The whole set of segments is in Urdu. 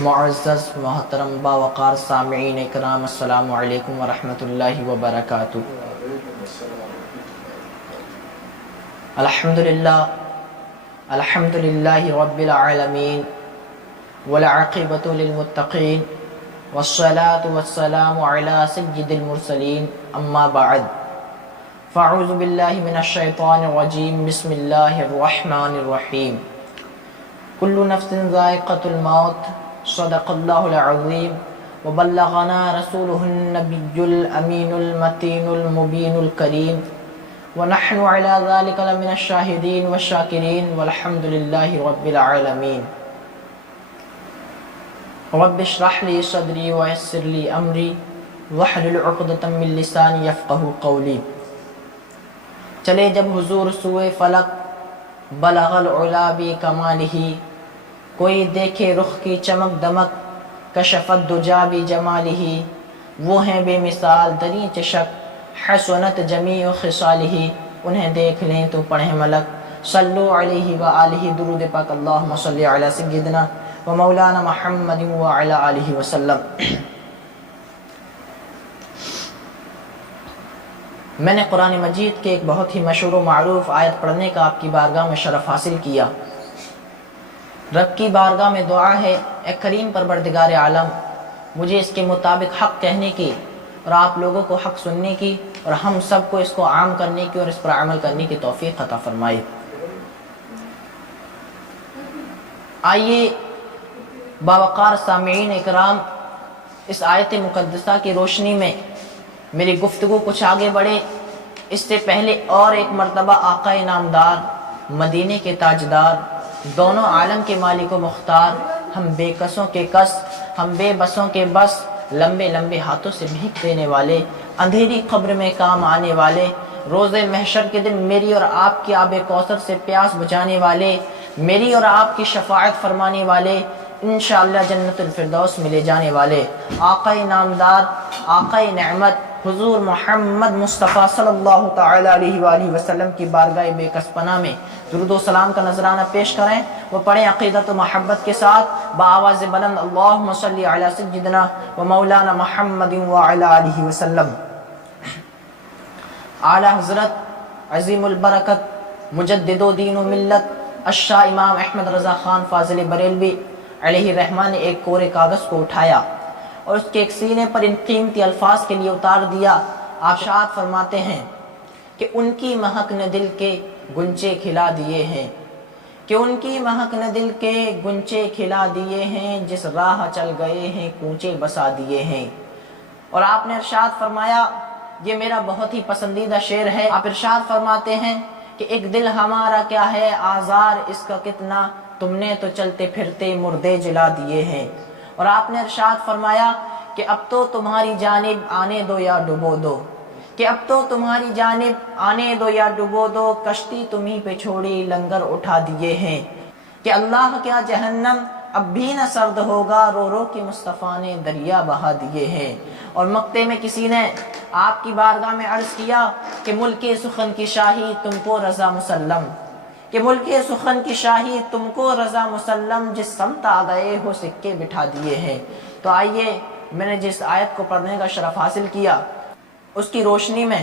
معزز محترم باوقار سامعین اکرام، السلام علیکم ورحمۃ اللہ وبرکاتہ۔ الحمد للہ رب العالمین والعاقبۃ للمتقین والصلاة والسلام علی سید المرسلین، اما بعد فاعوذ باللہ من الشیطان الرجیم، بسم اللہ الرحمن الرحیم۔ کل نفس ذائقۃ الموت، صدق اللہ العظیم، وبلغنا رسولہ النبی الامین المتین المبین الکریم، ونحن علی ذلک لمن الشاہدین والشاکرین، والحمد للہ رب العالمین۔ رب اشرح لی صدری ویسر لی امری واحلل عقدۃ من لسانی یفقہوا قولی۔ چلے جب حضور سوئے فلک، بلغ العلا بی کمالہ، کوئی دیکھے رخ کی چمک دمک، کشفت دجا بی جمالہ، وہ ہیں بے مثال دری چشک، حسنت جمیع خصالہ، انہیں دیکھ لیں تو پڑھیں ملک۔ صلو علیہ وآلہ، درود پاک اللہم صلی علی سیدنا و مولانا محمد وعلی آلہ وسلم۔ میں نے قرآن مجید کے ایک بہت ہی مشہور و معروف آیت پڑھنے کا آپ کی بارگاہ میں شرف حاصل کیا۔ رب کی بارگاہ میں دعا ہے، اے کریم پروردگار عالم، مجھے اس کے مطابق حق کہنے کی اور آپ لوگوں کو حق سننے کی اور ہم سب کو اس کو عام کرنے کی اور اس پر عمل کرنے کی توفیق عطا فرمائے۔ آئیے باوقار سامعین اکرام، اس آیت مقدسہ کی روشنی میں میری گفتگو کچھ آگے بڑھے۔ اس سے پہلے اور ایک مرتبہ آقا نامدار، مدینے کے تاجدار، دونوں عالم کے مالک و مختار، ہم بے کسوں کے کس، ہم بے بسوں کے بس، لمبے لمبے ہاتھوں سے بھیک دینے والے، اندھیری قبر میں کام آنے والے، روز محشر کے دن میری اور آپ کی آب کوثر سے پیاس بجھانے والے، میری اور آپ کی شفاعت فرمانے والے، انشاءاللہ جنت الفردوس میں لے جانے والے، آقا نامدار، آقا نعمت حضور محمد مصطفیٰ صلی اللہ تعالی علیہ وآلہ وسلم کی بارگاہ بے کس پناہ میں درود و سلام کا نذرانہ پیش کریں۔ وہ پڑھیں عقیدت و محبت کے ساتھ بآواز بلند، اللہم صلی علی سیدنا و مولانا محمد وعلی آلہ وسلم۔ اعلی حضرت عظیم البرکت مجدد و دین و ملت الشاہ امام احمد رضا خان فاضل بریلوی علیہ الرحمہ نے ایک کورے کاغذ کو اٹھایا اور اس کے ایک سینے پر ان قیمتی الفاظ کے لیے اتار دیا۔ آپ ارشاد فرماتے ہیں کہ ان کی مہک نے دل کے گنچے کھلا دیے ہیں، کہ ان کی مہک نے دل کے گنچے کھلا دیے ہیں، جس راہ چل گئے ہیں کوچے بسا دیے ہیں۔ اور آپ نے ارشاد فرمایا، یہ میرا بہت ہی پسندیدہ شعر ہے۔ آپ ارشاد فرماتے ہیں کہ ایک دل ہمارا کیا ہے آزار اس کا کتنا، تم نے تو چلتے پھرتے مردے جلا دیے ہیں۔ اور آپ نے ارشاد فرمایا کہ اب تو تمہاری جانب آنے دو یا ڈبو دو، کہ اب تو تمہاری جانب آنے دو یا ڈبو دو، کشتی تمہیں پہ چھوڑی لنگر اٹھا دیے ہیں، کہ اللہ کیا جہنم اب بھی نہ سرد ہوگا، رو رو کے مصطفیٰ نے دریا بہا دیے ہیں۔ اور مقطع میں کسی نے آپ کی بارگاہ میں عرض کیا کہ ملک سخن کی شاہی تم کو رضا مسلم، کہ ملک سخن کی شاہی تم کو رضا مسلم، جس سمت آ گئے ہو سکے بٹھا دیے ہیں۔ تو آئیے، میں نے جس آیت کو پڑھنے کا شرف حاصل کیا اس کی روشنی میں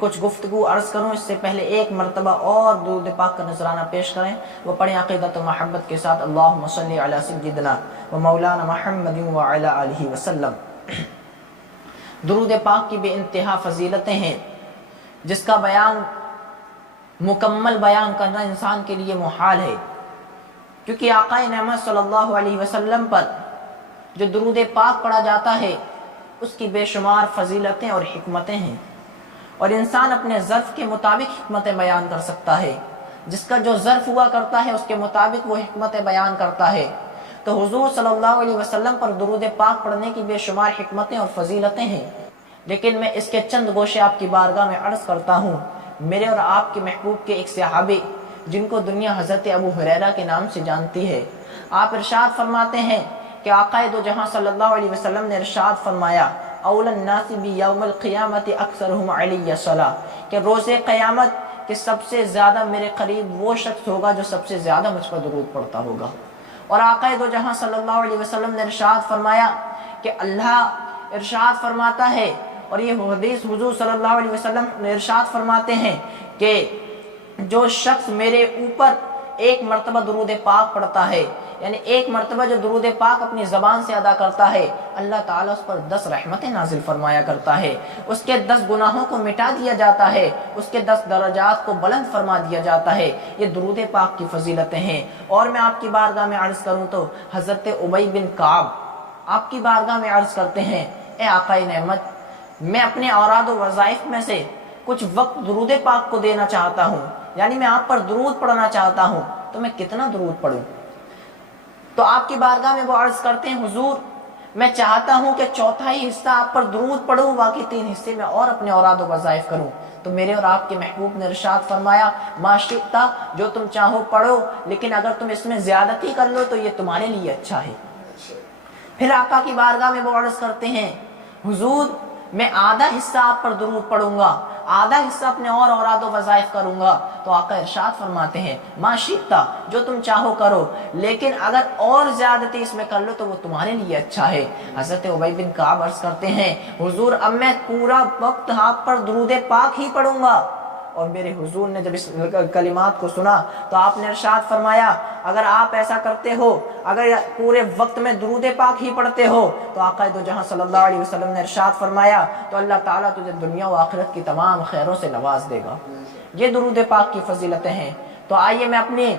کچھ گفتگو عرض کروں۔ اس سے پہلے ایک مرتبہ اور درود پاک کا نذرانہ پیش کریں۔ وہ پڑھیں عقیدت و محبت کے ساتھ، اللہم صلی علی سیدنا و مولانا محمد وعلی آلہ وسلم۔ درود پاک کی بے انتہا فضیلتیں ہیں، جس کا بیان مکمل بیان کرنا انسان کے لیے محال ہے، کیونکہ آقا نعمت صلی اللہ علیہ وسلم پر جو درود پاک پڑھا جاتا ہے اس کی بے شمار فضیلتیں اور حکمتیں ہیں، اور انسان اپنے ظرف کے مطابق حکمتیں بیان کر سکتا ہے۔ جس کا جو ظرف ہوا کرتا ہے اس کے مطابق وہ حکمتیں بیان کرتا ہے۔ تو حضور صلی اللہ علیہ وسلم پر درود پاک پڑھنے کی بے شمار حکمتیں اور فضیلتیں ہیں، لیکن میں اس کے چند گوشے آپ کی بارگاہ میں عرض کرتا ہوں۔ میرے اور آپ کے محبوب کے ایک صحابی جن کو دنیا حضرت ابو ہریرہ کے نام سے جانتی ہے، آپ ارشاد فرماتے ہیں کہ آقا دو جہاں صلی اللہ علیہ وسلم نے ارشاد فرمایا، اول الناس بیوم القیامت اکثرہم علی صلاۃ، کہ روز قیامت کہ سب سے زیادہ میرے قریب وہ شخص ہوگا جو سب سے زیادہ مجھ پر درود پڑھتا ہوگا۔ اور آقا دو جہاں صلی اللہ علیہ وسلم نے ارشاد فرمایا کہ اللہ ارشاد فرماتا ہے، اور یہ حدیث حضور صلی اللہ علیہ وسلم نے ارشاد فرماتے ہیں کہ جو شخص میرے اوپر ایک مرتبہ درود پاک پڑھتا ہے، یعنی ایک مرتبہ جو درود پاک اپنی زبان سے ادا کرتا ہے، اللہ تعالیٰ اس پر 10 رحمتیں نازل فرمایا کرتا ہے، اس کے 10 گناہوں کو مٹا دیا جاتا ہے، اس کے 10 درجات کو بلند فرما دیا جاتا ہے۔ یہ درود پاک کی فضیلتیں ہیں۔ اور میں آپ کی بارگاہ میں عرض کروں تو حضرت ابی بن کعب آپ کی بارگاہ میں عرض کرتے ہیں، اے آقائے نعمت، میں اپنے اوراد و وظائف میں سے کچھ وقت درود پاک کو دینا چاہتا ہوں، یعنی میں آپ پر درود پڑھنا چاہتا ہوں، تو میں کتنا درود پڑھوں؟ تو آپ کی بارگاہ میں وہ عرض کرتے ہیں، حضور میں چاہتا ہوں کہ چوتھائی حصہ آپ پر درود پڑھوں، باقی 3 حصے میں اور اپنے اوراد و وظائف کروں۔ تو میرے اور آپ کے محبوب نے ارشاد فرمایا، ما شئتا، جو تم چاہو پڑھو، لیکن اگر تم اس میں زیادتی کر لو تو یہ تمہارے لیے اچھا ہے۔ پھر آقا کی بارگاہ میں وہ عرض کرتے ہیں، حضور میں آدھا حصہ آپ پر درود پڑھوں گا، آدھا حصہ اپنے اور اوراد و وظائف کروں گا۔ تو آقا ارشاد فرماتے ہیں، ما شئتا، جو تم چاہو کرو، لیکن اگر اور زیادتی اس میں کر لو تو وہ تمہارے لیے اچھا ہے۔ حضرت ابی بن کعب عرض کرتے ہیں، حضور اب میں پورا وقت آپ پر درود پاک ہی پڑھوں گا۔ اور میرے حضور نے جب اس کلمات کو سنا تو آپ نے ارشاد فرمایا، اگر آپ ایسا کرتے ہو، اگر پورے وقت میں درود پاک ہی پڑھتے ہو، تو آقا دو جہاں صلی اللہ علیہ وسلم نے ارشاد فرمایا تو اللہ تعالیٰ تجھے دنیا و آخرت کی تمام خیروں سے نواز دے گا۔ یہ درود پاک کی فضیلتیں ہیں۔ تو آئیے میں اپنی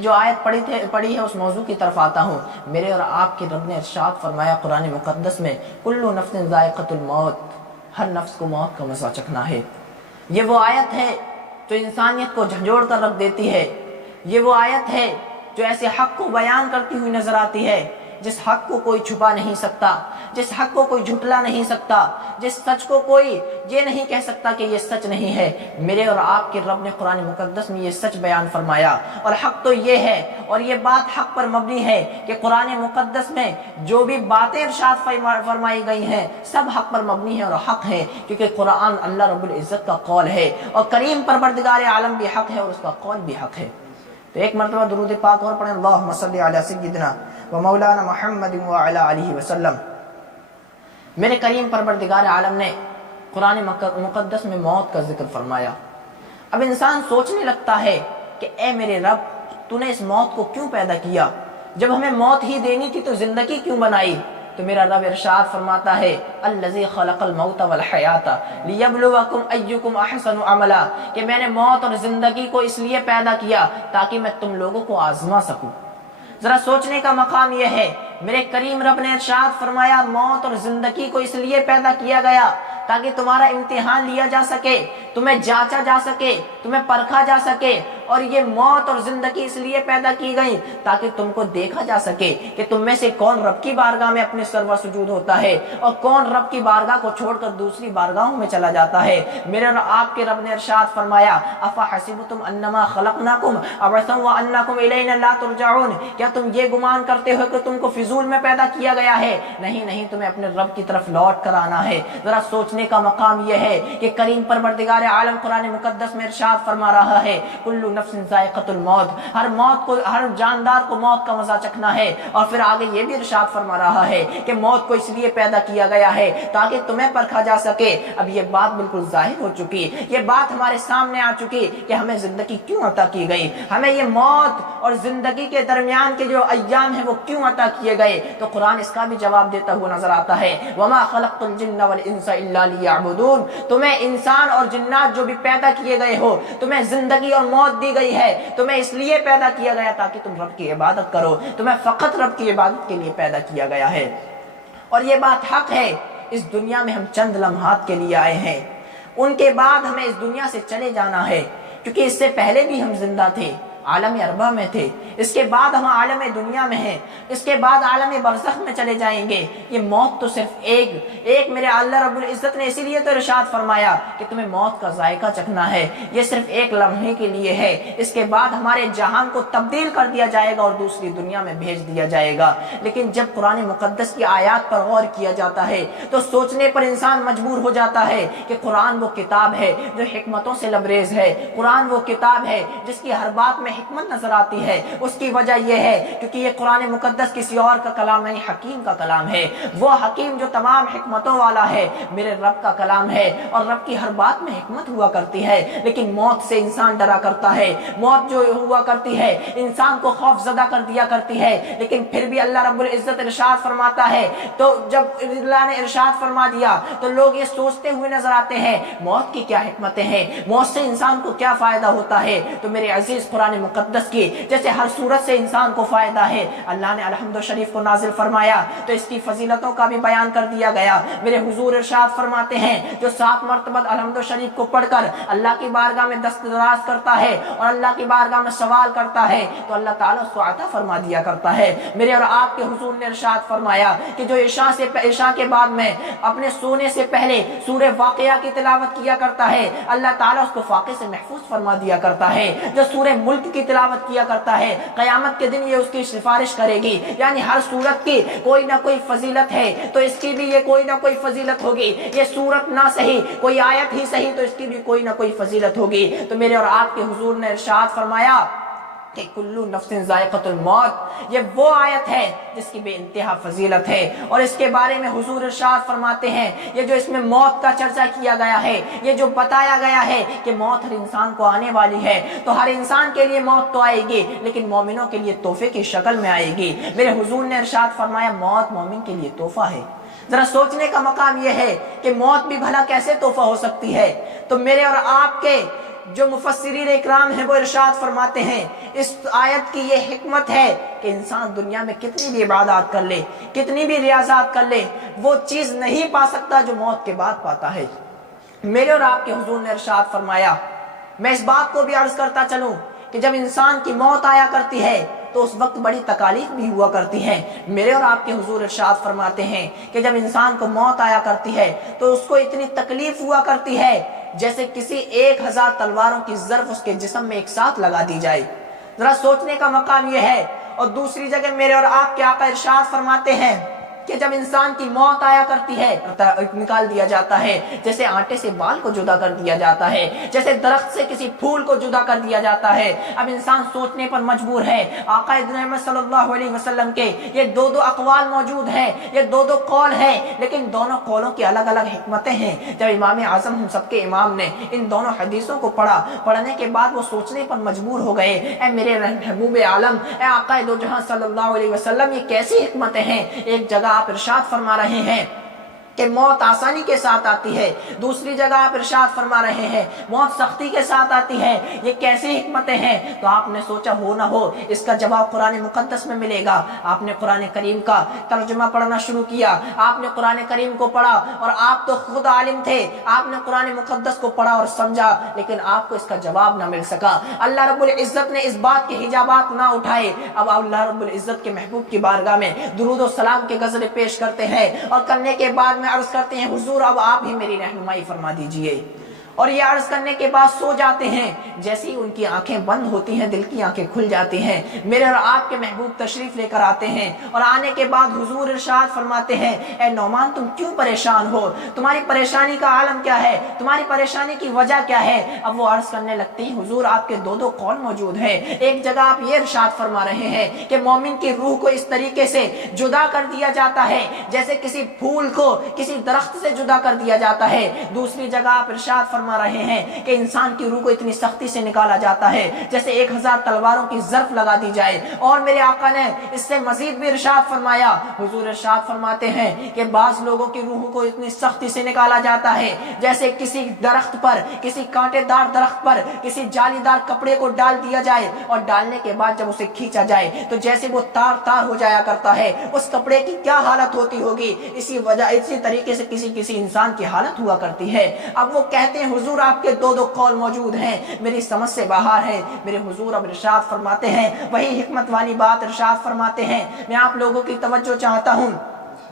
جو آیت پڑھی ہے اس موضوع کی طرف آتا ہوں۔ میرے اور آپ کے رب نے ارشاد فرمایا قرآن مقدس میں، کل نفس ذائقۃ الموت، ہر نفس کو موت کا مزہ چکھنا ہے۔ یہ وہ آیت ہے جو انسانیت کو جھنجھوڑ کر رکھ دیتی ہے۔ یہ وہ آیت ہے جو ایسے حق کو بیان کرتی ہوئی نظر آتی ہے جس حق کو کوئی چھپا نہیں سکتا، جس حق کو کوئی جھٹلا نہیں سکتا، جس سچ کو کوئی یہ نہیں کہہ سکتا کہ یہ سچ نہیں ہے۔ میرے اور آپ کے رب نے قرآن مقدس میں یہ سچ بیان فرمایا، اور حق تو یہ ہے، اور یہ بات حق پر مبنی ہے کہ قرآن مقدس میں جو بھی باتیں ارشاد فرمائی گئی ہیں سب حق پر مبنی ہیں اور حق ہیں، کیونکہ قرآن اللہ رب العزت کا قول ہے، اور کریم پروردگار عالم بھی حق ہے اور اس کا قول بھی حق ہے۔ تو ایک مرتبہ درود پاک اور پڑھیں، اللہم صلی علی سیدنا و مولانا محمد وعلی آلہ وسلم۔ میرے کریم پروردگار عالم نے قرآن مقدس میں موت کا ذکر فرمایا۔ اب انسان سوچنے لگتا ہے کہ اے میرے رب، تو نے اس موت کو کیوں پیدا کیا؟ جب ہمیں موت ہی دینی تھی تو زندگی کیوں بنائی؟ تو میرا رب ارشاد فرماتا ہے، الذی خلق الموت والحیات لیبلوکم ایکم احسن عملا، کہ میں نے موت اور زندگی کو اس لیے پیدا کیا تاکہ میں تم لوگوں کو آزما سکوں۔ ذرا سوچنے کا مقام یہ ہے، میرے کریم رب نے ارشاد فرمایا موت اور زندگی کو اس لیے پیدا کیا گیا تاکہ تمہارا امتحان لیا جا سکے، تمہیں جانچا جا سکے، تمہیں پرکھا جا سکے۔ اور یہ موت اور زندگی اس لیے پیدا کی گئی تاکہ تم کو دیکھا جا سکے کہ تم میں سے کون رب کی بارگاہ میں اپنے سر و سجود ہوتا ہے اور کون رب کی بارگاہ کو چھوڑ کر دوسری بارگاہوں میں چلا جاتا ہے۔ میرے اور آپ کے رب نے ارشاد فرمایا، افحسبتم انما خلقناکم عبثا وانکم الینا لا ترجعون، کیا تم یہ گمان کرتے ہو کہ تم کو فضول میں پیدا کیا گیا ہے؟ نہیں نہیں، تمہیں اپنے رب کی طرف لوٹ کر آنا ہے۔ ذرا سوچنے کا مقام یہ ہے کہ کریم پروردگار عالم قرآن مقدس میں ارشاد فرما رہا ہے، کل نفس ذائقۃ الموت، ہر جاندار کو موت کا مزہ چکھنا ہے۔ اور پھر آگے یہ بھی ارشاد فرما رہا ہے کہ موت کو اس لیے پیدا کیا گیا ہے تاکہ تمہیں پرکھا جا سکے۔ اب یہ بات بالکل ظاہر ہو چکی، یہ بات ہمارے سامنے آ چکی کہ ہمیں زندگی کیوں عطا کی گئی، ہمیں یہ موت اور زندگی کے درمیان کے جو ایام ہیں وہ کیوں عطا کیے گئے۔ تو قرآن اس کا بھی جواب دیتا ہوا نظر آتا ہے، وما خلقت الجن والانس الا لیعبدون، تمہیں انسان اور جنات جو بھی پیدا کیے گئے ہو، تمہیں زندگی اور موت دی گئی ہے، تمہیں اس لیے پیدا کیا گیا تاکہ تم رب کی عبادت کرو، تمہیں فقط رب کی عبادت کے لیے پیدا کیا گیا ہے۔ اور یہ بات حق ہے، اس دنیا میں ہم چند لمحات کے لیے آئے ہیں، ان کے بعد ہمیں اس دنیا سے چلے جانا ہے، کیونکہ اس سے پہلے بھی ہم زندہ تھے، عالم اربع میں تھے، اس کے بعد ہم عالم دنیا میں ہیں، اس کے بعد عالم برزخ میں چلے جائیں گے۔ یہ موت تو صرف ایک میرے اللہ رب العزت نے اسی لیے تو ارشاد فرمایا کہ تمہیں موت کا ذائقہ چکھنا ہے، یہ صرف ایک لمحے کے لیے ہے، اس کے بعد ہمارے جہان کو تبدیل کر دیا جائے گا اور دوسری دنیا میں بھیج دیا جائے گا۔ لیکن جب قرآن مقدس کی آیات پر غور کیا جاتا ہے تو سوچنے پر انسان مجبور ہو جاتا ہے کہ قرآن وہ کتاب ہے جو حکمتوں سے لبریز ہے، قرآن وہ کتاب ہے جس کی ہر بات میں میں حکمت نظر آتی ہے، اس کی وجہ یہ ہے کیونکہ یہ قرآن مقدس کسی اور کا کلام نہیں، حکیم کا کلام ہے۔ وہ حکیم جو تمام حکمتوں والا ہے میرے رب کا کلام ہے، اور رب کی ہر بات میں حکمت ہوا کرتی ہے۔ لیکن موت سے انسان ڈرا کرتا ہے، موت جو ہوا کرتی ہے انسان کو خوف زدہ کر دیا کرتی ہے، لیکن پھر بھی اللہ رب العزت ارشاد فرماتا ہے، تو جب اللہ نے ارشاد فرما دیا تو لوگ یہ سوچتے ہوئے نظر آتے ہیں موت کی کیا حکمتیں ہیں، موت سے انسان کو کیا فائدہ ہوتا ہے۔ تو میرے عزیز قرآن مقدس کی جیسے ہر صورت سے انسان کو فائدہ ہے، اللہ نے الحمد شریف کو نازل فرمایا تو اس کی فضیلتوں کا بھی بیان کر دیا گیا۔ میرے حضور ارشاد فرماتے ہیں جو 7 مرتبہ الحمد شریف کو پڑھ کر اللہ کی بارگاہ میں دست دراز کرتا ہے اور اللہ کی بارگاہ میں سوال کرتا ہے تو اللہ تعالیٰ اس کو عطا فرما دیا کرتا ہے۔ میرے اور آپ کے حضور نے ارشاد فرمایا کہ جو عشاء کے بعد میں اپنے سونے سے پہلے سورہ واقعہ کی تلاوت کیا کرتا ہے اللہ تعالیٰ اس کو فاقے سے محفوظ فرما دیا کرتا ہے۔ جو سورہ ملک کی تلاوت کیا کرتا ہے قیامت کے دن یہ اس کی سفارش کرے گی، یعنی ہر سورت کی کوئی نہ کوئی فضیلت ہے تو اس کی بھی یہ کوئی نہ کوئی فضیلت ہوگی، یہ سورت نہ صحیح کوئی آیت ہی صحیح تو اس کی بھی کوئی نہ کوئی فضیلت ہوگی۔ تو میرے اور آپ کے حضور نے ارشاد فرمایا کہ کلو نفس ذائقۃ الموت، یہ وہ آیت ہے جس کی بے انتہا فضیلت ہے، اور اس کے بارے میں حضور ارشاد فرماتے ہیں یہ جو اس میں موت کا چرچا کیا گیا ہے، یہ جو بتایا گیا ہے کہ موت ہر انسان کو آنے والی ہے، تو ہر انسان کے لیے موت تو آئے گی لیکن مومنوں کے لیے تحفے کی شکل میں آئے گی۔ میرے حضور نے ارشاد فرمایا موت مومن کے لیے تحفہ ہے۔ ذرا سوچنے کا مقام یہ ہے کہ موت بھی بھلا کیسے تحفہ ہو سکتی ہے۔ تو میرے اور آپ کے جو مفسرین اکرام ہیں وہ ارشاد فرماتے ہیں اس آیت کی یہ حکمت ہے کہ انسان دنیا میں کتنی بھی عبادات کر لے، کتنی بھی ریاضات کر لے، وہ چیز نہیں پا سکتا جو موت کے بعد پاتا ہے۔ میرے اور آپ کے حضور نے ارشاد فرمایا، میں اس بات کو بھی عرض کرتا چلوں کہ جب انسان کی موت آیا کرتی ہے تو اس وقت بڑی تکالیف بھی ہوا کرتی ہیں۔ میرے اور آپ کے حضور ارشاد فرماتے ہیں کہ جب انسان کو موت آیا کرتی ہے تو اس کو اتنی تکلیف ہوا کرتی ہے جیسے کسی 1000 تلواروں کی ضرب اس کے جسم میں ایک ساتھ لگا دی جائے۔ ذرا سوچنے کا مقام یہ ہے۔ اور دوسری جگہ میرے اور آپ کے آقا ارشاد فرماتے ہیں کہ جب انسان کی موت آیا کرتی ہے نکال دیا جاتا ہے، جیسے آٹے سے بال کو جدا کر دیا جاتا ہے، جیسے درخت سے کسی پھول کو جدا کر دیا جاتا ہے۔ اب انسان سوچنے پر مجبور ہے۔ آقا محمد صلی اللہ علیہ وسلم کے یہ 2 اقوال موجود ہیں، یہ 2 قول ہیں، لیکن دونوں قولوں کی الگ الگ حکمتیں ہیں۔ جب امام اعظم ہم سب کے امام نے ان دونوں حدیثوں کو پڑھنے کے بعد وہ سوچنے پر مجبور ہو گئے، اے میرے محبوب عالم، اے آقا دو جہاں صلی اللہ علیہ وسلم، یہ کیسی حکمتیں ہیں۔ ایک جگہ آپ ارشاد فرما رہے ہیں کہ موت آسانی کے ساتھ آتی ہے، دوسری جگہ آپ ارشاد فرما رہے ہیں موت سختی کے ساتھ آتی ہے، یہ کیسی حکمتیں ہیں؟ تو آپ نے سوچا ہو نہ ہو اس کا جواب قرآن مقدس میں ملے گا۔ آپ نے قرآن کریم کا ترجمہ پڑھنا شروع کیا، آپ نے قرآن کریم کو پڑھا، اور آپ تو خود عالم تھے، آپ نے قرآن مقدس کو پڑھا اور سمجھا، لیکن آپ کو اس کا جواب نہ مل سکا۔ اللہ رب العزت نے اس بات کے حجابات نہ اٹھائے۔ اب اللہ رب العزت کے محبوب کی بارگاہ میں درود و سلام کے غزلیں پیش کرتے ہیں، اور کرنے کے بعد میں عرض کرتے ہیں حضور اب آپ ہی میری رہنمائی فرما دیجئے، اور یہ عرض کرنے کے بعد سو جاتے ہیں۔ جیسے ہی ان کی آنکھیں بند ہوتی ہیں دل کی آنکھیں کھل جاتی ہیں۔ میرے اور آپ کے محبوب تشریف لے کر آتے ہیں، اور آنے کے بعد حضور ارشاد فرماتے ہیں اے نعمان تم کیوں پریشان ہو، تمہاری پریشانی کا عالم کیا ہے، تمہاری پریشانی کی وجہ کیا ہے؟ اب وہ عرض کرنے لگتے ہیں حضور آپ کے 2 قول موجود ہیں۔ ایک جگہ آپ یہ ارشاد فرما رہے ہیں کہ مومن کی روح کو اس طریقے سے جدا کر دیا جاتا ہے جیسے کسی پھول کو کسی درخت سے جدا کر دیا جاتا ہے۔ دوسری جگہ آپ ارشاد فرما رہے ہیں کہ انسان کی روح کو اتنی سختی سے نکالا جاتا ہے جیسے 1000 تلواروں کی ضرب لگا دی جائے۔ اور میرے آقا نے اس سے مزید بھی ارشاد فرمایا، حضور ارشاد فرماتے ہیں کہ بعض لوگوں کی روح کو اتنی سختی سے نکالا جاتا ہے جیسے کسی درخت پر، کسی کانٹے دار درخت پر کسی جالی دار کپڑے کو ڈال دیا جائے، اور ڈالنے کے بعد جب اسے کھینچا جائے تو جیسے وہ تار تار ہو جایا کرتا ہے، اس کپڑے کی کیا حالت ہوتی ہوگی، اسی طریقے سے کسی انسان کی حالت ہوا کرتی ہے۔ اب وہ کہتے ہیں حضور آپ کے 2 قول موجود ہیں، میری سمجھ سے باہر ہے۔ میرے حضور اب ارشاد فرماتے ہیں وہی حکمت والی بات ارشاد فرماتے ہیں، میں آپ لوگوں کی توجہ چاہتا ہوں۔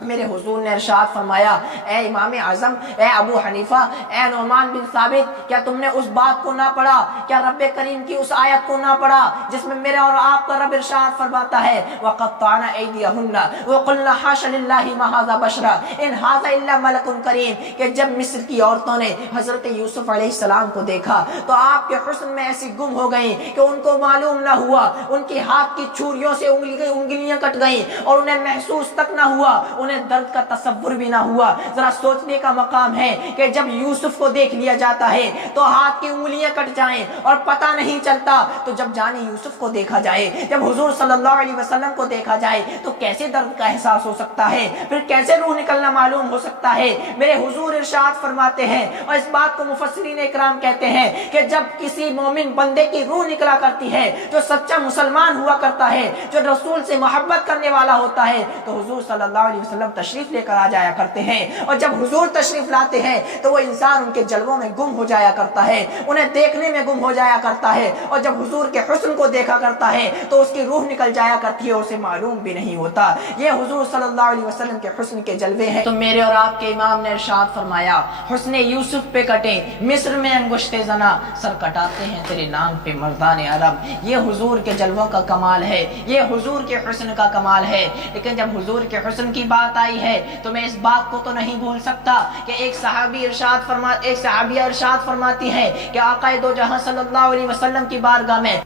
میرے حضور نے ارشاد فرمایا، اے امام اعظم، اے ابو حنیفہ، اے نعمان بن ثابت، کیا تم نے اس بات کو نہ پڑھا؟ کیا رب کریم کی اس آیت کو نہ پڑھا جس میں میرے اور آپ کا رب ارشاد فرماتا ہے وَقَطَّعْنَ أَيْدِيَهُنَّ وَقُلْنَ حَاشَ لِلَّهِ مَا هَٰذَا بَشَرٌ إِنْ هَٰذَا إِلَّا مَلَكٌ کریم، کہ جب مصر کی عورتوں نے حضرت یوسف علیہ السلام کو دیکھا تو آپ کے حسن میں ایسی گم ہو گئیں کہ ان کو معلوم نہ ہوا، ان کی ہاتھ کی چھریوں سے انگلیاں کٹ گئیں اور انہیں محسوس تک نہ ہوا، انہیں درد کا تصور بھی نہ ہوا۔ ذرا سوچنے کا مقام ہے کہ جب یوسف کو دیکھ لیا جاتا ہے تو ہاتھ کی انگلیاں کٹ جائیں اور پتہ نہیں چلتا، تو جب جانے یوسف کو دیکھا جائے، جب حضور صلی اللہ علیہ وسلم کو دیکھا جائے تو کیسے درد کا احساس ہو سکتا ہے، پھر کیسے روح نکلنا معلوم ہو سکتا ہے۔ میرے حضور ارشاد فرماتے ہیں، اور اس بات کو مفسرین اکرام کہتے ہیں کہ جب کسی مومن بندے کی روح نکلا کرتی ہے، جو سچا مسلمان ہوا کرتا ہے، جو رسول سے محبت کرنے والا ہوتا ہے، تو حضور صلی اللہ علیہ وسلم تشریف لے کر آ جایا کرتے ہیں، اور جب حضور تشریف لاتے ہیں تو وہ انسان ان کے جلووں میں گم ہو جایا کرتا ہے، انہیں دیکھنے میں گم ہو جایا کرتا ہے، اور جب حضور کے حسن کو دیکھا کرتا ہے تو اس کی روح نکل جایا کرتی ہے، اسے معلوم بھی نہیں ہوتا۔ یہ حضور صلی اللہ علیہ وسلم کے حسن کے جلوے ہیں۔ تو میرے اور آپ کے امام نے ارشاد فرمایا، حسن یوسف پہ کٹے مصر میں انگشت زنا، سر کٹاتے ہیں تیرے نام پہ مردان عرب۔ یہ حضور کے جلووں کا کمال ہے، یہ حضور کے حسن کا کمال ہے۔ لیکن جب حضور کے حسن کی بات آئی ہے تو میں اس بات کو تو نہیں بھول سکتا کہ ایک صحابیہ ارشاد فرماتی ہے کہ آقا دو جہاں صلی اللہ علیہ وسلم کی بارگاہ میں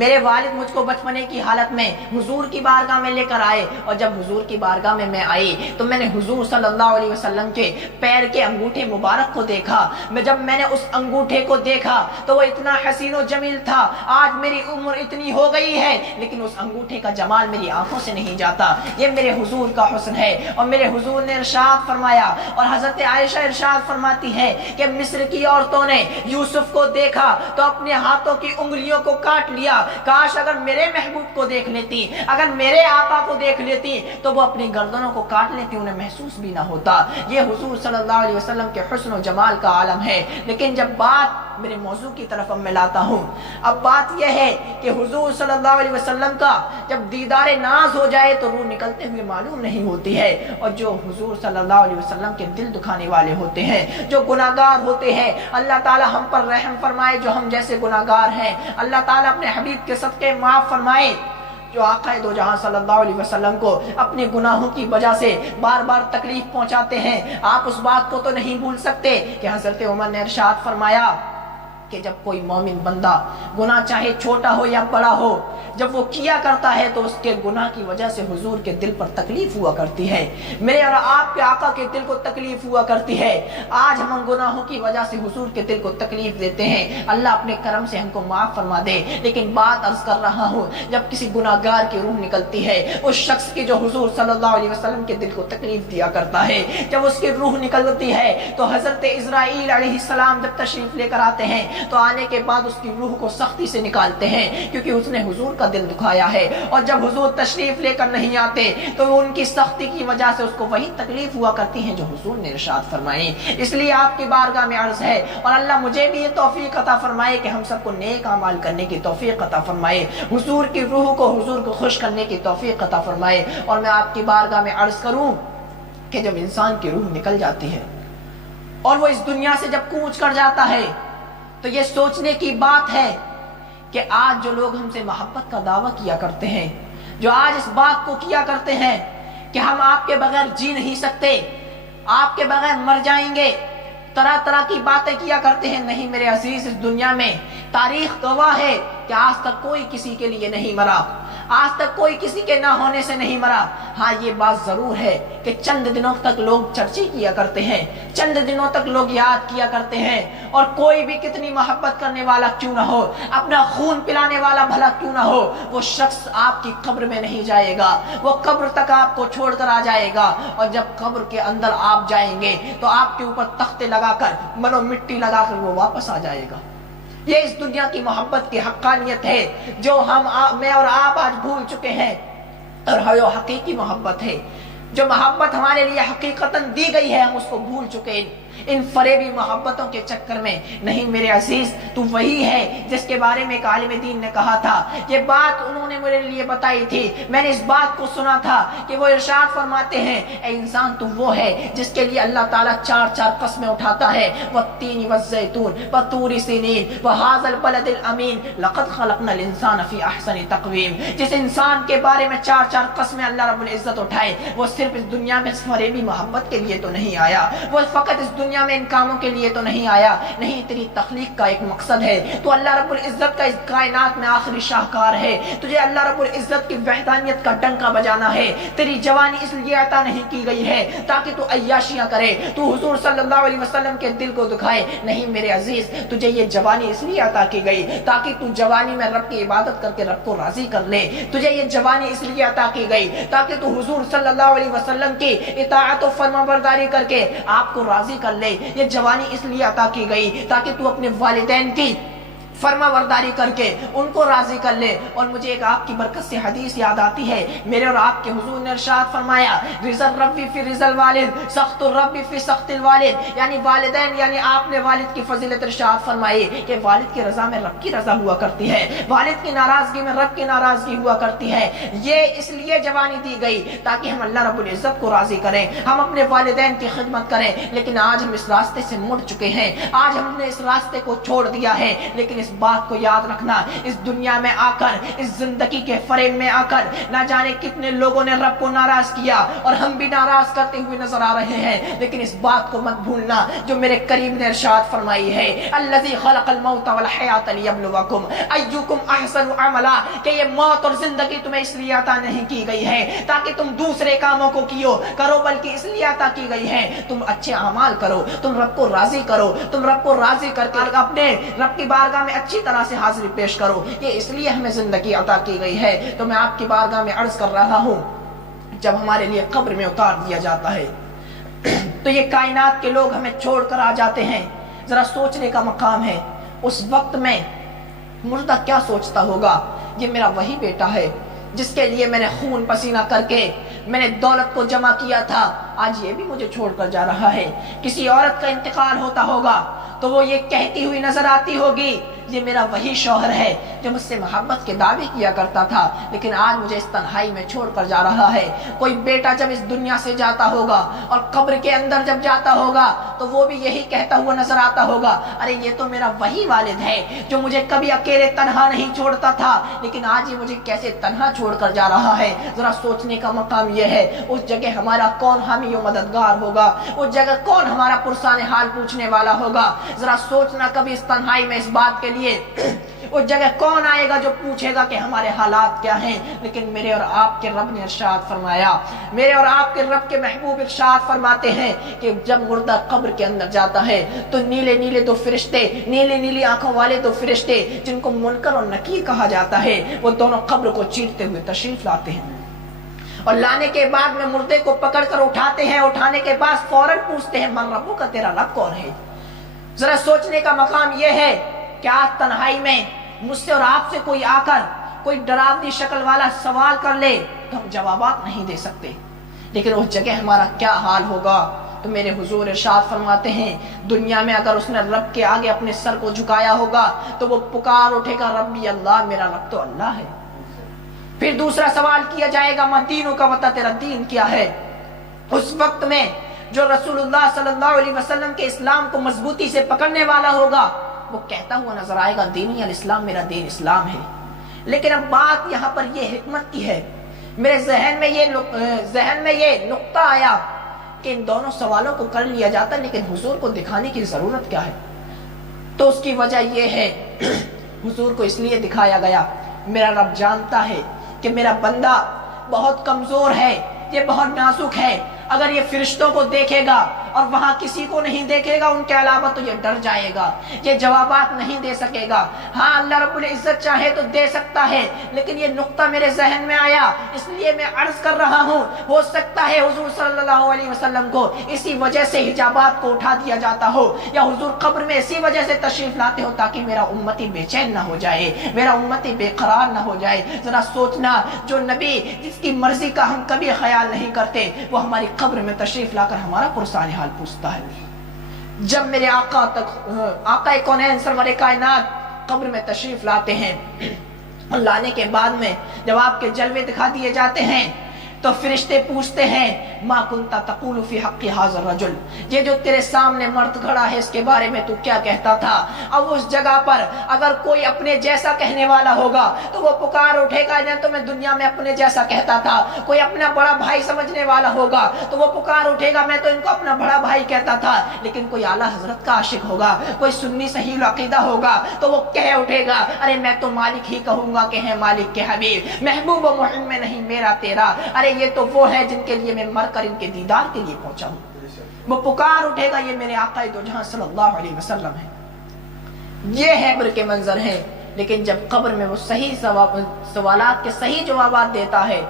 میرے والد مجھ کو بچپنے کی حالت میں حضور کی بارگاہ میں لے کر آئے، اور جب حضور کی بارگاہ میں آئی تو میں نے حضور صلی اللہ علیہ وسلم کے پیر کے انگوٹھے مبارک کو دیکھا۔ جب میں نے اس انگوٹھے کو دیکھا تو وہ اتنا حسین و جمیل تھا، آج میری عمر اتنی ہو گئی ہے لیکن اس انگوٹھے کا جمال میری آنکھوں سے نہیں جاتا۔ یہ میرے حضور کا حسن ہے۔ اور میرے حضور نے ارشاد فرمایا، اور حضرت عائشہ ارشاد فرماتی ہے کہ مصر کی عورتوں نے یوسف کو دیکھا تو اپنے ہاتھوں کی انگلیوں کو کاٹ لیا، کاش اگر میرے محبوب کو دیکھ لیتی، اگر میرے آقا کو دیکھ لیتی تو وہ اپنی گردنوں کو کاٹ لیتی، انہیں محسوس بھی نہ ہوتا۔ یہ حضور صلی اللہ علیہ وسلم کے حسن و جمال کا عالم ہے۔ لیکن جب بات میرے موضوع کی طرف اب میں لاتا ہوں، اب بات یہ ہے کہ حضور صلی اللہ علیہ وسلم کا جب دیدار ناز ہو جائے تو روح نکلتے ہوئے معلوم نہیں ہوتی ہے، اور جو حضور صلی اللہ علیہ وسلم کے دل دکھانے والے ہوتے ہیں، جو گناہگار ہوتے ہیں، اللہ تعالی ہم پر رحم فرمائے جو ہم جیسے گناہگار ہیں، اللہ تعالی اپنے حبیب کے صدقے معاف فرمائے جو آقا دو جہاں صلی اللہ علیہ وسلم کو اپنے گناہوں کی وجہ سے بار بار تکلیف پہنچاتے ہیں۔ آپ اس بات کو تو نہیں بھول سکتے کہ حضرت عمر نے ارشاد فرمایا کہ جب کوئی مومن بندہ گناہ چاہے چھوٹا ہو یا بڑا ہو، جب وہ کیا کرتا ہے تو اس کے گناہ کی وجہ سے حضور کے دل پر تکلیف ہوا کرتی ہے، میرے اور آپ کے آقا کے دل کو تکلیف ہوا کرتی ہے۔ آج ہم گناہوں کی وجہ سے حضور کے دل کو تکلیف دیتے ہیں، اللہ اپنے کرم سے ہم کو معاف فرما دے۔ لیکن بات عرض کر رہا ہوں، جب کسی گناہگار کی روح نکلتی ہے، اس شخص کی جو حضور صلی اللہ علیہ وسلم کے دل کو تکلیف دیا کرتا ہے، جب اس کی روح نکلتی ہے تو حضرت اسرائیل علیہ السلام جب تشریف لے کر آتے ہیں تو آنے کے بعد اس کی روح کو سختی سے نکالتے ہیں، کیونکہ اس نے حضور کا دل دکھایا ہے۔ اور جب حضور تشریف لے کر نہیں آتے تو ان کی سختی کی وجہ سے اس کو وہی تکلیف ہوا کرتی ہیں جو حضور نے ارشاد فرمائی۔ اس لیے آپ کی بارگاہ میں عرض ہے، اور اللہ مجھے بھی یہ توفیق عطا فرمائے کہ ہم سب کو نیک اعمال کرنے کی توفیق عطا فرمائے، حضور کی روح کو حضور کو خوش کرنے کی توفیق عطا فرمائے۔ اور میں آپ کی بارگاہ میں عرض کروں کہ جب انسان کی روح نکل جاتی ہے اور وہ اس دنیا سے جب کوچ کر جاتا ہے تو یہ سوچنے کی بات ہے کہ آج جو لوگ ہم سے محبت کا دعویٰ کیا کرتے ہیں، جو آج اس بات کو کیا کرتے ہیں کہ ہم آپ کے بغیر جی نہیں سکتے، آپ کے بغیر مر جائیں گے، طرح طرح کی باتیں کیا کرتے ہیں، نہیں میرے عزیز، اس دنیا میں تاریخ گواہ ہے کہ آج تک کوئی کسی کے لیے نہیں مرا، آج تک کوئی کسی کے نہ ہونے سے نہیں مرا۔ ہاں یہ بات ضرور ہے کہ چند دنوں تک لوگ چرچے کیا کرتے ہیں، چند دنوں تک لوگ یاد کیا کرتے ہیں، اور کوئی بھی کتنی محبت کرنے والا کیوں نہ ہو، اپنا خون پلانے والا بھلا کیوں نہ ہو، وہ شخص آپ کی قبر میں نہیں جائے گا، وہ قبر تک آپ کو چھوڑ کر آ جائے گا، اور جب قبر کے اندر آپ جائیں گے تو آپ کے اوپر تختے لگا کر منو مٹی لگا کر وہ واپس آ جائے گا۔ یہ اس دنیا کی محبت کی حقانیت ہے جو میں اور آپ آج بھول چکے ہیں، اور جو حقیقی محبت ہے، جو محبت ہمارے لیے حقیقتاً دی گئی ہے، ہم اس کو بھول چکے ہیں۔ ان فریبی محبتوں کے چکر میں نہیں میرے عزیز، تو وہی ہے جس کے بارے میں ایک عالم دین نے کہا تھا، یہ بات انہوں نے میرے لیے بتائی تھی، میں نے اس بات کو سنا تھا کہ وہ ارشاد فرماتے ہیں اے انسان تو وہ ہے جس کے لیے اللہ تعالیٰ چار چار قسمیں اٹھاتا ہے، والتین والزیتون وطور سینین وہذا البلد الامین لقد خلقنا الانسان فی احسن تقویم۔ جس انسان کے بارے میں چار چار قسمیں اللہ رب العزت اٹھائے، وہ صرف اس دنیا میں فریبی محبت کے لیے تو نہیں آیا، وہ فقط اس دنیا میں ان کاموں کے لیے تو نہیں آیا، نہیں تیری تخلیق کا ایک مقصد ہے، تو اللہ رب العزت کا اس کائنات میں آخری شاہکار ہے، تجھے اللہ رب العزت کی وحدانیت کا ڈنکا بجانا ہے۔ تیری جوانی اس لیے عطا نہیں کی گئی ہے تاکہ تو عیاشیاں کرے، تو حضور صلی اللہ علیہ وسلم کے دل کو دکھائے، نہیں میرے عزیز، تجھے یہ جوانی اس لیے عطا کی گئی تاکہ تو جوانی میں رب کی عبادت کر کے رب کو راضی کر لے، تجھے یہ جوانی اس لیے عطا کی گئی تاکہ تو حضور صلی اللہ علیہ وسلم کی اطاعت و فرمانبرداری کر کے آپ کو راضی کر لے، یہ جوانی اس لیے عطا کی گئی تاکہ تو اپنے والدین کی فرما برداری کر کے ان کو راضی کر لے۔ اور مجھے ایک آپ کی برکت سے حدیث یاد آتی ہے، میرے اور آپ کے حضور نے ارشاد فرمایا رضا الرب فی رضا الوالد سخط الرب فی سخط الوالد، یعنی والدین، یعنی آپ نے والد کی فضیلت ارشاد فرمائی کہ والد کی رضا میں رب کی رضا ہوا کرتی ہے، والد کی ناراضگی میں رب کی ناراضگی ہوا کرتی ہے۔ یہ اس لیے جوانی دی گئی تاکہ ہم اللہ رب العزت کو راضی کریں، ہم اپنے والدین کی خدمت کریں، لیکن آج ہم اس راستے سے مڑ چکے ہیں، آج ہم نے اس راستے کو چھوڑ دیا ہے۔ لیکن اس بات کو یاد رکھنا، اس دنیا میں آ کر، اس زندگی کے فریب میں آ کر نہ جانے کتنے لوگوں نے رب کو ناراض کیا، اور ہم بھی ناراض کرتے ہوئے نظر آ رہے ہیں، لیکن اس بات کو مت بھولنا جو میرے کریم نے ارشاد فرمائی ہے الذی خلق الموت والحیات لیبلوکم ایکم احسن عملا، کہ یہ موت اور زندگی تمہیں اس لیے عطا نہیں کی گئی ہے تاکہ تم دوسرے کاموں کو کیو کرو، بلکہ اس لیے عطا کی گئی ہے تم اچھے اعمال کرو، تم رب کو راضی کرو، تم رب کو راضی کر کے اپنے رب کی بارگاہ میں اچھی طرح سے حاضری پیش کرو، یہ اس لیے ہمیں زندگی عطا کی گئی ہے۔ تو میں آپ کی بارگاہ میں عرض کر رہا ہوں، جب ہمارے لیے قبر میں اتار دیا جاتا ہے تو یہ کائنات کے لوگ ہمیں چھوڑ کر آ جاتے ہیں، ذرا سوچنے کا مقام ہے اس وقت میں مردہ کیا سوچتا ہوگا، یہ میرا وہی بیٹا ہے جس کے لیے میں نے خون پسینہ کر کے میں نے دولت کو جمع کیا تھا، آج یہ بھی مجھے چھوڑ کر جا رہا ہے۔ کسی عورت کا انتقال ہوتا ہوگا تو وہ یہ کہتی ہوئی نظر آتی ہوگی یہ میرا وہی شوہر ہے جو مجھ سے محبت کے دعوے کیا کرتا تھا، لیکن آج مجھے اس تنہائی میں چھوڑ کر جا رہا ہے۔ کوئی بیٹا جب اس دنیا سے جاتا ہوگا اور قبر کے اندر جب جاتا ہوگا تو وہ بھی یہی کہتا ہوا نظر آتا ہوگا ارے یہ تو میرا وہی والد ہے جو مجھے کبھی اکیلے تنہا نہیں چھوڑتا تھا، لیکن آج یہ مجھے کیسے تنہا چھوڑ کر جا رہا ہے۔ ذرا سوچنے کا مقام یہ ہے اس جگہ ہمارا کون حامی و مددگار ہوگا، اس جگہ کون ہمارا پرسان حال پوچھنے والا ہوگا۔ ذرا سوچنا کبھی اس تنہائی میں اس بات کے لیے اس جگہ کون آئے گا جو پوچھے گا کہ ہمارے حالات کیا ہیں۔ لیکن میرے اور آپ کے رب نے ارشاد فرمایا، میرے اور آپ کے رب کے محبوب ارشاد فرماتے ہیں کہ جب مردہ قبر کے اندر جاتا ہے تو نیلے نیلے دو فرشتے، نیلے نیلی آنکھوں والے دو فرشتے جن کو منکر اور نکیر کہا جاتا ہے، وہ دونوں قبر کو چیرتے ہوئے تشریف لاتے ہیں، اور لانے کے بعد میں مردے کو پکڑ کر اٹھاتے ہیں، اٹھانے کے بعد فوراً پوچھتے ہیں من ربو کا، تیرا رب کون ہے۔ ذرا سوچنے کا مقام یہ ہے کیا تنہائی میں مجھ سے اور آپ سے کوئی آ کر کوئی ڈراؤنی شکل والا سوال کر لے تو ہم جوابات نہیں دے سکتے، لیکن اس جگہ ہمارا کیا حال ہوگا۔ تو میرے حضور ارشاد فرماتے ہیں دنیا میں اگر اس نے رب کے آگے اپنے سر کو جھکایا ہوگا تو وہ پکار اٹھے گا ربی اللہ، میرا رب تو اللہ ہے۔ پھر دوسرا سوال کیا جائے گا ما دینوں کا، بتا تیرا دین کیا ہے۔ اس وقت میں جو رسول اللہ صلی اللہ علیہ وسلم کے اسلام کو مضبوطی سے پکڑنے والا ہوگا وہ کہتا ہوا نظر آئے گا دینی الاسلام، میرا دین اسلام ہے۔ لیکن اب بات یہاں پر یہ حکمت کی ہے، میرے ذہن میں یہ نقطہ آیا کہ ان دونوں سوالوں کو کر لیا جاتا لیکن حضور کو دکھانے کی ضرورت کیا ہے۔ تو اس کی وجہ یہ ہے حضور کو اس لیے دکھایا گیا میرا رب جانتا ہے کہ میرا بندہ بہت کمزور ہے، یہ بہت نازک ہے، اگر یہ فرشتوں کو دیکھے گا اور وہاں کسی کو نہیں دیکھے گا ان کے علاوہ تو یہ ڈر جائے گا، یہ جوابات نہیں دے سکے گا۔ ہاں اللہ رب العزت چاہے تو دے سکتا ہے، لیکن یہ نقطہ میرے ذہن میں آیا اس لیے میں عرض کر رہا ہوں، ہو سکتا ہے حضور صلی اللہ علیہ وسلم کو اسی وجہ سے حجابات کو اٹھا دیا جاتا ہو، یا حضور قبر میں اسی وجہ سے تشریف لاتے ہو تاکہ میرا امتی بے چین نہ ہو جائے، میرا امتی بے قرار نہ ہو جائے۔ ذرا سوچنا جو نبی جس کی مرضی کا ہم کبھی خیال نہیں کرتے وہ ہماری قبر میں تشریف لا کر ہمارا پرسان حال پوچھتا ہے۔ جب میرے آقا کونین سرور کائنات قبر میں تشریف لاتے ہیں اور لانے کے بعد میں جب آپ کے جلوے دکھا دیے جاتے ہیں تو فرشتے پوچھتے ہیں ما کنت تقول فی حق ھذا الرجل، یہ جو تیرے سامنے مرد کھڑا ہے اس کے بارے میں تو کیا کہتا تھا؟ اب اس جگہ پر اگر کوئی اپنے جیسا کہنے والا ہوگا تو وہ پکار اٹھے گا تو میں دنیا میں اپنے جیسا کہتا تھا۔ کوئی اپنا بڑا بھائی سمجھنے والا ہوگا تو وہ پکار اٹھے گا میں تو ان کو اپنا بڑا بھائی کہتا تھا۔ لیکن کوئی اعلیٰ حضرت کا عاشق ہوگا، کوئی سنی صحیح العقیدہ ہوگا تو وہ کہہ اٹھے گا ارے میں تو مالک ہی کہوں گا کہ ہے مالک کے حبیب، محبوب و محب میں نہیں میرا تیرا، ارے یہ تو وہ ہے جن کے لیے میں مر کر ان کے دیدار کے لیے پہنچا ہوں۔ وہ پکار اٹھے گا یہ میرے آقا دو جہاں صلی اللہ علیہ وسلم ہے۔ یہ قبر کے منظر ہیں، لیکن جب قبر میں وہ صحیح سوالات کے صحیح جوابات دیتا ہے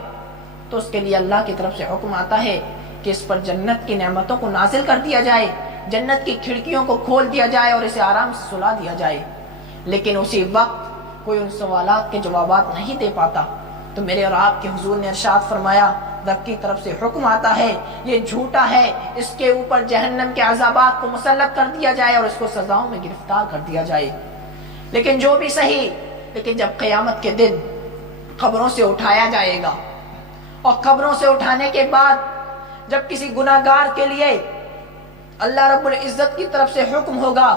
تو اس کے لیے اللہ کی طرف سے حکم آتا ہے کہ اس پر جنت کی نعمتوں کو نازل کر دیا جائے، جنت کی کھڑکیوں کو کھول دیا جائے اور اسے آرام سے سلا دیا جائے۔ لیکن اسی وقت کوئی ان سوالات کے جوابات نہیں دے پاتا تو میرے اور آپ کے حضور نے ارشاد فرمایا، رب کی طرف سے حکم آتا ہے یہ جھوٹا ہے، اس کے اوپر جہنم کے عذابات کو مسلط کر دیا جائے اور اس کو سزاؤں میں گرفتار کر دیا جائے۔ لیکن جو بھی صحیح، لیکن جب قیامت کے دن قبروں سے اٹھایا جائے گا اور قبروں سے اٹھانے کے بعد جب کسی گناہگار کے لیے اللہ رب العزت کی طرف سے حکم ہوگا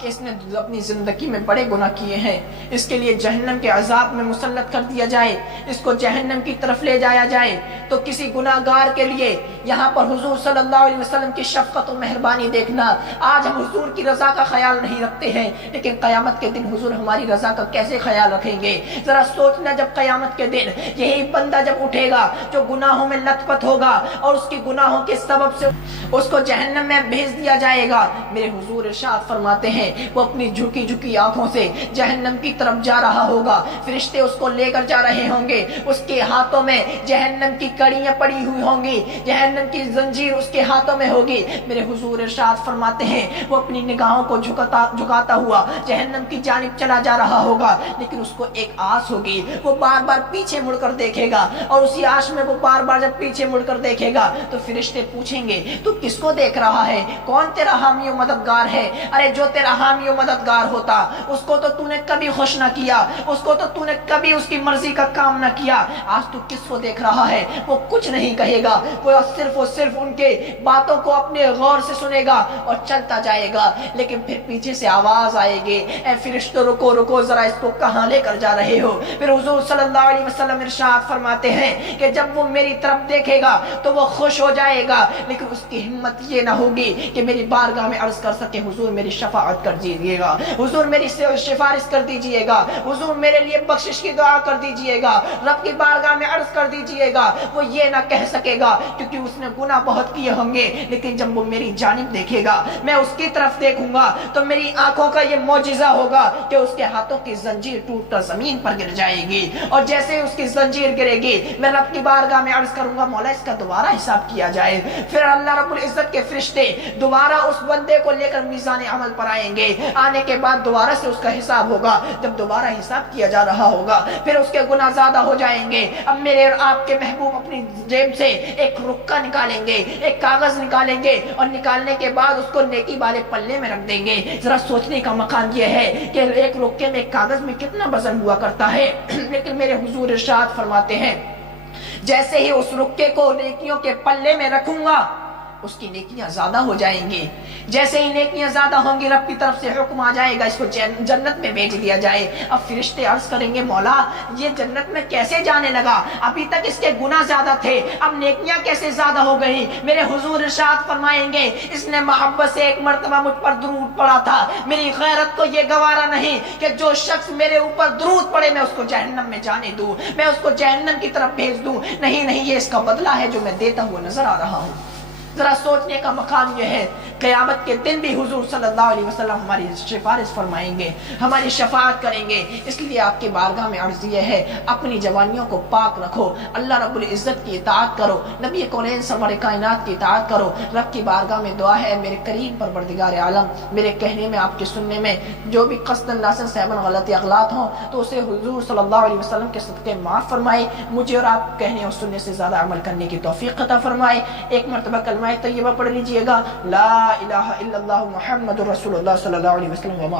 کہ اس نے اپنی زندگی میں بڑے گناہ کیے ہیں، اس کے لیے جہنم کے عذاب میں مسلط کر دیا جائے، اس کو جہنم کی طرف لے جایا جائے، تو کسی گناہگار کے لیے یہاں پر حضور صلی اللہ علیہ وسلم کی شفقت و مہربانی دیکھنا۔ آج ہم حضور کی رضا کا خیال نہیں رکھتے ہیں، لیکن قیامت کے دن حضور ہماری رضا کا کیسے خیال رکھیں گے؟ ذرا سوچنا، جب قیامت کے دن یہی بندہ جب اٹھے گا جو گناہوں میں لت پت ہوگا اور اس کی گناہوں کے سبب سے اس کو جہنم میں بھیج دیا جائے گا، میرے حضور ارشاد فرماتے ہیں وہ اپنی جھکی جھکی آنکھوں سے جہنم کی طرف جا رہا ہوگا، فرشتے اس کو لے کر جا رہے ہوں گے، اس کے ہاتھوں میں جہنم کی کڑیاں پڑی ہوئی ہوں گی، جہنم کی زنجیر اس کے ہاتھوں میں ہوگی۔ میرے حضور ارشاد فرماتے ہیں وہ اپنی نگاہوں کو جھکاتا ہوا جہنم کی جانب چلا جا رہا ہوگا، لیکن اس کو ایک آس ہوگی، وہ بار بار پیچھے مڑ کر دیکھے گا، اور اسی آس میں وہ بار بار جب پیچھے مڑ کر دیکھے گا تو فرشتے پوچھیں گے تو کس کو دیکھ رہا ہے؟ کون تیرا حامی و مددگار ہے؟ ارے جو تیرا حامی و مددگار ہوتا اس کو تو نے کبھی خوش نہ کیا، اس کو تو نے کبھی اس کی مرضی کا کام نہ کیا، آج تو کس کو دیکھ رہا ہے؟ وہ کچھ نہیں کہے گا، وہ صرف اور صرف ان کے باتوں کو اپنے غور سے سنے گا اور چلتا جائے گا۔ لیکن پھر پیچھے سے آواز آئے گی اے فرشتوں رکو رکو، ذرا اس کو کہاں لے کر جا رہے ہو؟ پھر حضور صلی اللہ علیہ وسلم ارشاد فرماتے ہیں کہ جب وہ میری طرف دیکھے گا تو وہ خوش ہو جائے گا، لیکن اس کی ہمت یہ نہ ہوگی کہ میری بارگاہ میں عرض کر سکے حضور میری شفاعت کر دیجیے گا، حضور میری سفارش کر دیجیے گا، حضور میرے لیے بخشش کی دعا کر دیجیے گا، رب کی بارگاہ میں عرض کر دیجیے گا۔ وہ یہ نہ کہہ سکے گا کیونکہ اس نے گناہ بہت کیے ہوں گے، لیکن جب وہ میری جانب دیکھے گا، میں اس کی طرف دیکھوں گا تو میری آنکھوں کا یہ معجزہ ہوگا کہ اس کے ہاتھوں کی زنجیر ٹوٹ کر زمین پر گر جائے گی، اور جیسے اس کی زنجیر گرے گی میں رب کی بارگاہ میں عرض کروں گا مولا اس کا دوبارہ حساب کیا جائے۔ پھر اللہ رب العزت کے فرشتے دوبارہ اس بندے کو لے کر میزان عمل پر آئیں گے، آنے کے بعد دوبارہ سے اس کا حساب ہوگا۔ جب دوبارہ حساب کیا جا رہا ہوگا پھر اس کے گناہ زیادہ ہو جائیں گے۔ اب میرے اور آپ کے محبوب اپنی جیب سے ایک رکا نکالیں گے، ایک کاغذ نکالیں گے، اور نکالنے کے بعد اس کو نیکی والے پلے میں رکھ دیں گے۔ ذرا سوچنے کا مقام یہ ہے کہ ایک رکے میں ایک کاغذ میں کتنا وزن ہوا کرتا ہے، لیکن میرے حضور ارشاد فرماتے ہیں جیسے ہی اس رکے کو نیکیوں کے پلے میں رکھوں گا اس کی نیکیاں زیادہ ہو جائیں گی، جیسے ہی نیکیاں زیادہ ہوں گی رب کی طرف سے حکم آ جائے گا اس کو جنت میں بھیج دیا جائے۔ اب فرشتے عرض کریں گے مولا یہ جنت میں کیسے جانے لگا؟ ابھی تک اس کے گناہ زیادہ تھے، اب نیکیاں کیسے زیادہ ہو گئی؟ میرے حضور ارشاد فرمائیں گے اس نے محبت سے ایک مرتبہ مجھ پر درود پڑھا تھا، میری غیرت کو یہ گوارا نہیں کہ جو شخص میرے اوپر درود پڑھے میں اس کو جہنم میں جانے دوں، میں اس کو جہنم کی طرف بھیج دوں، نہیں نہیں، یہ اس کا بدلہ ہے جو میں دیتا ہوا نظر آ رہا ہوں۔ ذرا سوچنے کا مقام یہ ہے قیامت کے دن بھی حضور صلی اللہ علیہ وسلم ہماری سفارش فرمائیں گے، ہماری شفاعت کریں گے۔ اس لیے آپ کی بارگاہ میں عرض یہ ہے اپنی جوانیوں کو پاک رکھو، اللہ رب العزت کی اطاعت کرو، نبی کونین سرور کائنات کی اطاعت کرو۔ رب کی بارگاہ میں دعا ہے میرے کریم پروردگار عالم میرے کہنے میں آپ کے سننے میں جو بھی قصداً ناصن صاحباً غلطی اغلاط ہوں تو اسے حضور صلی اللہ علیہ وسلم کے صدقے معاف فرمائے، مجھے اور آپ کہنے اور سننے سے زیادہ عمل کرنے کی توفیق عطا فرمائے۔ ایک مرتبہ کلمہ کلمہ طیبہ پڑھ لیجئے گا، لا الہ الا اللہ محمد رسول اللہ صلی اللہ علیہ وسلم وما